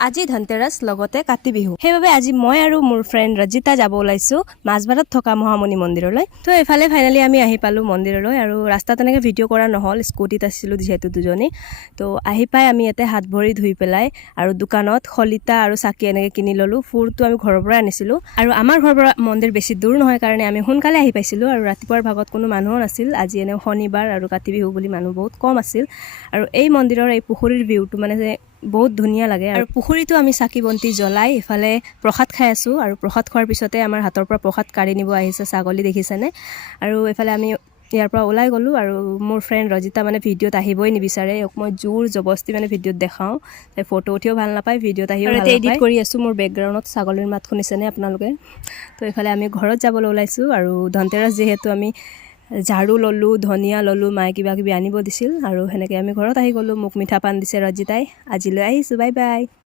আজি ধনতেৰাছ লগতে কাতি বিহু সেইবাবে আজি মই আৰু মোৰ ফ্ৰেণ্ড ৰজিতা যাব ওলাইছো মাজবাৰত থকা মহামণি মন্দিৰলৈ তো এফালে ফাইনালি আমি আহি পালো মন্দিৰলৈ আৰু ৰাস্তা তেনেকৈ ভিডিঅ' কৰা নহ'ল স্কুটিত আছিলোঁ যিহেতু দুজনী তো আহি পাই আমি ইয়াতে হাত ভৰি ধুই পেলাই আৰু দোকানত খলিতা আৰু চাকি এনেকৈ কিনি ল'লোঁ ফুৰটো আমি ঘৰৰ পৰা আনিছিলোঁ আৰু আমাৰ ঘৰৰ পৰা মন্দিৰ বেছি দূৰ নহয় কাৰণে আমি সোনকালে আহি পাইছিলোঁ আৰু ৰাতিপুৱাৰ ভাগত কোনো মানুহো নাছিল আজি এনেও শনিবাৰ আৰু কাতি বিহু বুলি মানুহ বহুত কম আছিল আৰু এই মন্দিৰৰ এই পুখুৰীৰ ভিউটো মানে বহুত ধুনীয়া লাগে আৰু পুখুৰীটো আমি চাকি বন্তি জ্বলাই ইফালে প্ৰসাদ খাই আছোঁ আৰু প্ৰসাদ খোৱাৰ পিছতে আমাৰ হাতৰ পৰা প্ৰসাদ কাঢ়ি নিব আহিছে ছাগলী দেখিছেনে আৰু এফালে আমি ইয়াৰ পৰা ওলাই গ'লোঁ আৰু মোৰ ফ্ৰেণ্ড ৰজিতা মানে ভিডিঅ'ত আহিবই নিবিচাৰে মই জোৰ জবস্তি মানে ভিডিঅ'ত দেখাওঁ তাই ফটো উঠিও ভাল নাপায় ভিডিঅ'ত আহিও ভাল এডিট কৰি আছোঁ মোৰ বেকগ্ৰাউণ্ডত ছাগলীৰ মাত শুনিছেনে আপোনালোকে তো এইফালে আমি ঘৰত যাবলৈ ওলাইছোঁ আৰু ধনতেৰাছ যিহেতু আমি ঝাৰু ল'লোঁ ধনিয়া ল'লোঁ মায়ে কিবা কিবি আনিব দিছিল আৰু সেনেকৈ আমি ঘৰত আহি গ'লোঁ মোক মিঠা পান দিছে ৰজিতাই আজিলৈ আহিছোঁ বাই বাই